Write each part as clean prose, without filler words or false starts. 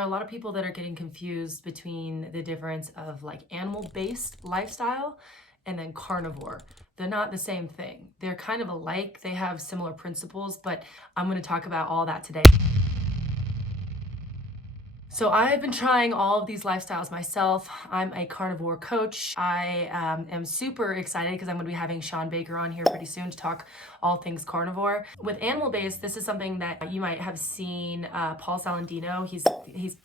are a lot of people that are getting confused between the difference of like animal-based lifestyle and then carnivore. They're not the same thing. They're kind of alike. They have similar principles, but I'm going to talk about all that today. So I've been trying all of these lifestyles myself. I'm a carnivore coach. I am super excited because I'm going to be having Sean Baker on here pretty soon to talk all things carnivore. With animal-based, this is something that you might have seen Paul Salandino.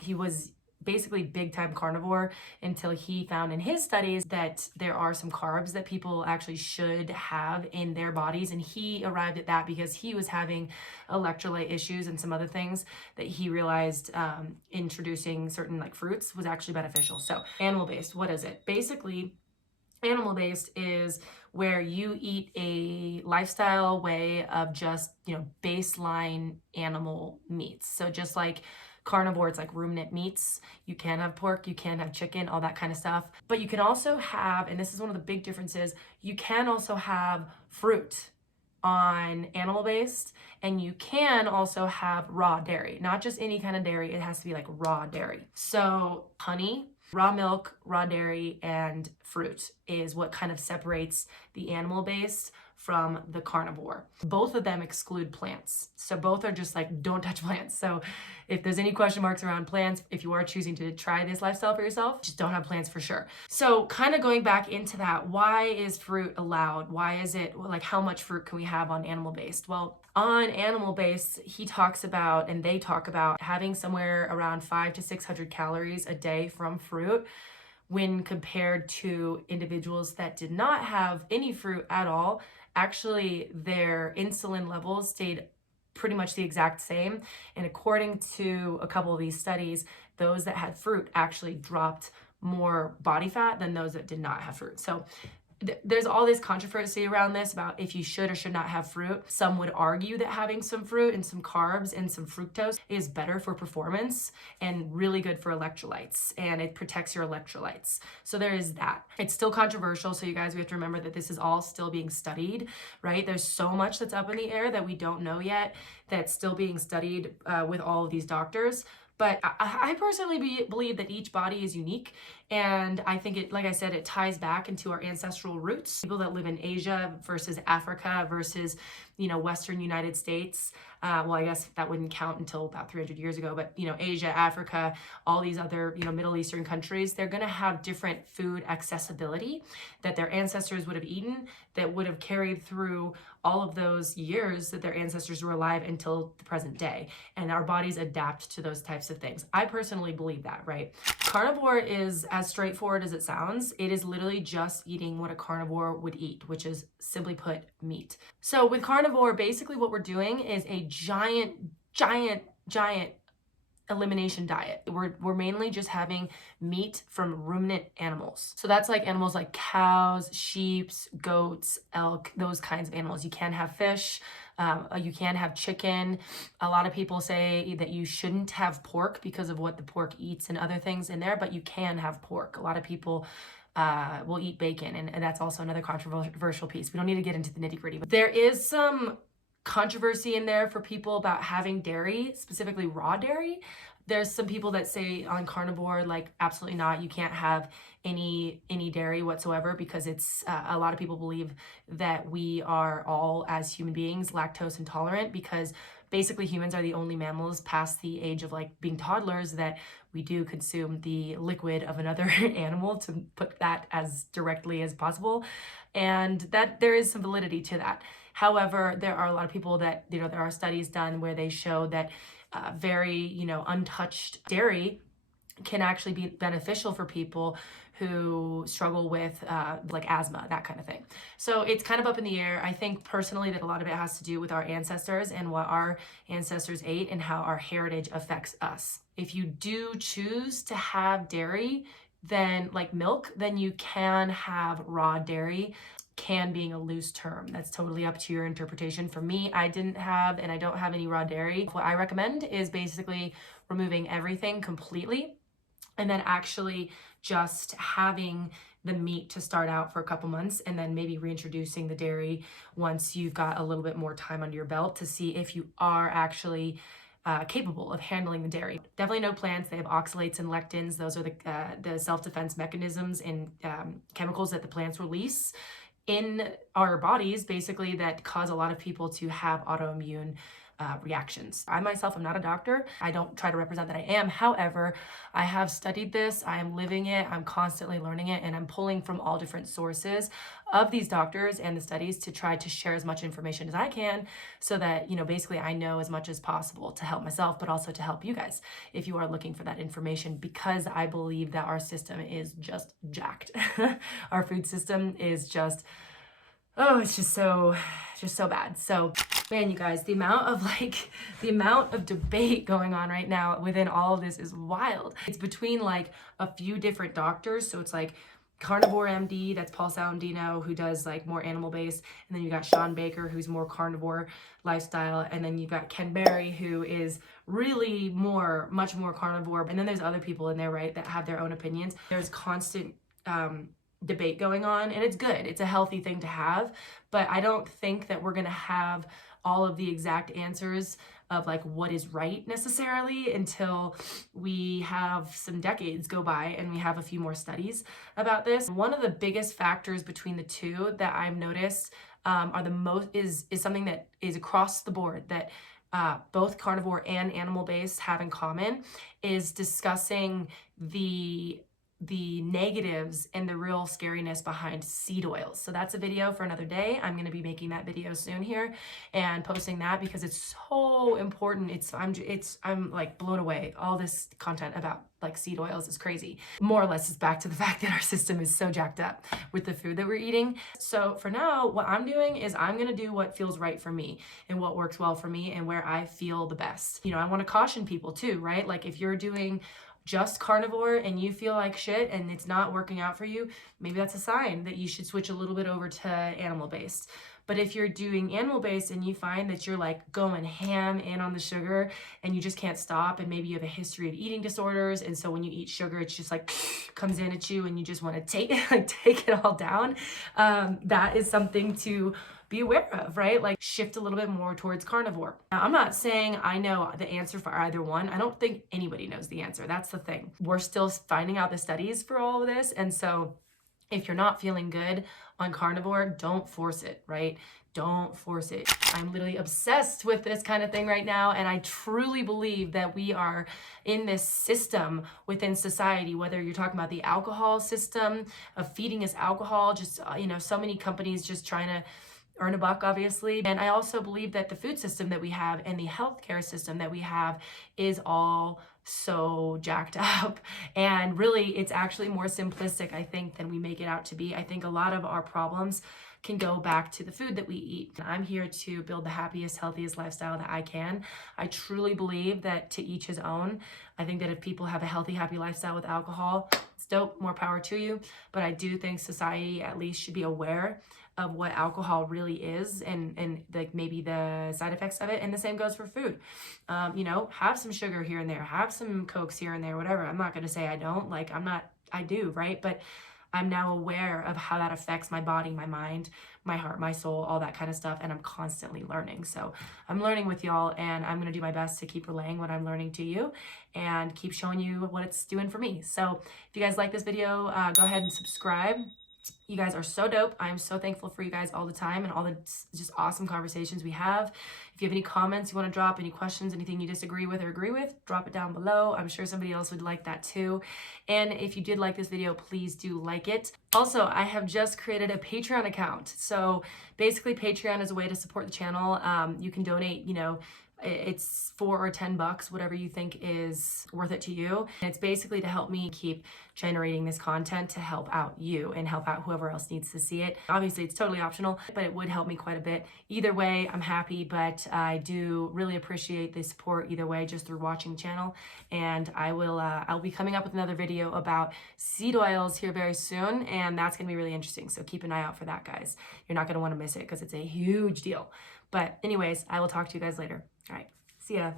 He was basically big time carnivore until he found in his studies that there are some carbs that people actually should have in their bodies, and he arrived at that because he was having electrolyte issues and some other things that he realized introducing certain like fruits was actually beneficial. So animal-based, what is it? Basically, animal-based is where you eat a lifestyle way of just, baseline animal meats. So just like carnivore, it's like ruminant meats. You can have pork, you can have chicken, all that kind of stuff. But you can also have, and this is one of the big differences, you can also have fruit on animal-based, and you can also have raw dairy. Not just any kind of dairy, it has to be like raw dairy. So honey, raw milk, raw dairy, and fruit is what kind of separates the animal-based from the carnivore. Both of them exclude plants. So both are just like, don't touch plants. So if there's any question marks around plants, if you are choosing to try this lifestyle for yourself, just don't have plants for sure. So kind of going back into that, why is fruit allowed? Why is it like, how much fruit can we have on animal-based? Well, on animal-based, he talks about, and they talk about having somewhere around 500 to 600 calories a day from fruit, when compared to individuals that did not have any fruit at all. Actually, their insulin levels stayed pretty much the exact same. And according to a couple of these studies, those that had fruit actually dropped more body fat than those that did not have fruit. So there's all this controversy around this about if you should or should not have fruit. Some would argue that having some fruit and some carbs and some fructose is better for performance and really good for electrolytes, and it protects your electrolytes. So there is that. It's still controversial, so you guys, we have to remember that this is all still being studied, right? There's so much that's up in the air that we don't know yet that's still being studied with all of these doctors. But I personally believe that each body is unique. And I think it, like I said, it ties back into our ancestral roots. People that live in Asia versus Africa versus, Western United States. Well, I guess that wouldn't count until about 300 years ago, but, Asia, Africa, all these other, Middle Eastern countries, they're going to have different food accessibility that their ancestors would have eaten that would have carried through all of those years that their ancestors were alive until the present day. And our bodies adapt to those types of things. I personally believe that, right? Carnivore is as straightforward as it sounds. It is literally just eating what a carnivore would eat, which is simply put, meat. So with carnivore, basically what we're doing is a giant elimination diet. We're mainly just having meat from ruminant animals. So that's like animals like cows, sheep, goats, elk, those kinds of animals. You can have fish, you can have chicken. A lot of people say that you shouldn't have pork because of what the pork eats and other things in there, but you can have pork. A lot of people will eat bacon, and that's also another controversial piece. We don't need to get into the nitty-gritty, but there is some controversy in there for people about having dairy, specifically raw dairy. There's some people that say on carnivore, like, absolutely not, you can't have any dairy whatsoever, because it's a lot of people believe that we are all, as human beings, lactose intolerant, because basically humans are the only mammals past the age of like being toddlers that we do consume the liquid of another animal, to put that as directly as possible, and that there is some validity to that. However, there are a lot of people that, there are studies done where they show that very, untouched dairy can actually be beneficial for people who struggle with like asthma, that kind of thing. So it's kind of up in the air. I think personally that a lot of it has to do with our ancestors and what our ancestors ate and how our heritage affects us. If you do choose to have dairy, then like milk, then you can have raw dairy. Can being a loose term. That's totally up to your interpretation. For me, I didn't have, and I don't have any raw dairy. What I recommend is basically removing everything completely, and then actually just having the meat to start out for a couple months, and then maybe reintroducing the dairy once you've got a little bit more time under your belt to see if you are actually capable of handling the dairy. Definitely no plants. They have oxalates and lectins. Those are the self-defense mechanisms and chemicals that the plants release in our bodies, basically, that cause a lot of people to have autoimmune reactions. I myself am not a doctor. I don't try to represent that I am. However, I have studied this. I am living it. I'm constantly learning it, and I'm pulling from all different sources of these doctors and the studies to try to share as much information as I can so that, basically I know as much as possible to help myself, but also to help you guys if you are looking for that information, because I believe that our system is just jacked. Our food system is just, it's just so bad. So man, you guys, the amount of debate going on right now within all of this is wild. It's between like a few different doctors. So it's like Carnivore MD, that's Paul Saladino, who does like more animal based, and then you got Sean Baker, who's more carnivore lifestyle, and then you've got Ken Berry, who is really much more carnivore, and then there's other people in there, right, that have their own opinions. There's constant debate going on, and it's good. It's a healthy thing to have, but I don't think that we're gonna have all of the exact answers of like what is right necessarily until we have some decades go by and we have a few more studies about this. One of the biggest factors between the two that I've noticed is something that is across the board that both carnivore and animal based have in common, is discussing the negatives and the real scariness behind seed oils. So that's a video for another day. I'm going to be making that video soon here and posting that because it's so important. I'm like blown away. All this content about like seed oils is crazy. More or less, it's back to the fact that our system is so jacked up with the food that we're eating. So for now, what I'm doing is I'm going to do what feels right for me and what works well for me and where I feel the best. I want to caution people too, right? Like if you're doing just carnivore and you feel like shit and it's not working out for you, maybe that's a sign that you should switch a little bit over to animal based. But if you're doing animal based and you find that you're like going ham in on the sugar and you just can't stop, and maybe you have a history of eating disorders, and so when you eat sugar it's just like comes in at you and you just want to take it all down, that is something to be aware of, right? Like shift a little bit more towards carnivore. Now, I'm not saying I know the answer for either one. I don't think anybody knows the answer. That's the thing. We're still finding out the studies for all of this. And so if you're not feeling good on carnivore, don't force it, right? Don't force it. I'm literally obsessed with this kind of thing right now, and I truly believe that we are in this system within society, whether you're talking about the alcohol system of feeding us alcohol, just, so many companies just trying to earn a buck, obviously. And I also believe that the food system that we have and the healthcare system that we have is all so jacked up. And really, it's actually more simplistic, I think, than we make it out to be. I think a lot of our problems can go back to the food that we eat. I'm here to build the happiest, healthiest lifestyle that I can. I truly believe that to each his own. I think that if people have a healthy, happy lifestyle with alcohol, it's dope, more power to you. But I do think society at least should be aware of what alcohol really is and like maybe the side effects of it. And the same goes for food. Have some sugar here and there, have some Cokes here and there, whatever. I'm not going to say I don't, I do, right? But I'm now aware of how that affects my body, my mind, my heart, my soul, all that kind of stuff. And I'm constantly learning. So I'm learning with y'all, and I'm going to do my best to keep relaying what I'm learning to you and keep showing you what it's doing for me. So if you guys like this video, go ahead and subscribe. You guys are so dope. I'm so thankful for you guys all the time and all the just awesome conversations we have. If you have any comments you want to drop, any questions, anything you disagree with or agree with, drop it down below. I'm sure somebody else would like that too. And if you did like this video, please do like it. Also, I have just created a Patreon account. So basically Patreon is a way to support the channel. You can donate, it's $4 or $10, whatever you think is worth it to you. And it's basically to help me keep generating this content to help out you and help out whoever else needs to see it. Obviously, it's totally optional, but it would help me quite a bit. Either way, I'm happy, but I do really appreciate the support either way, just through watching the channel. And I'll be coming up with another video about seed oils here very soon, and that's gonna be really interesting. So keep an eye out for that, guys. You're not gonna wanna miss it because it's a huge deal. But anyways, I will talk to you guys later. All right, see ya.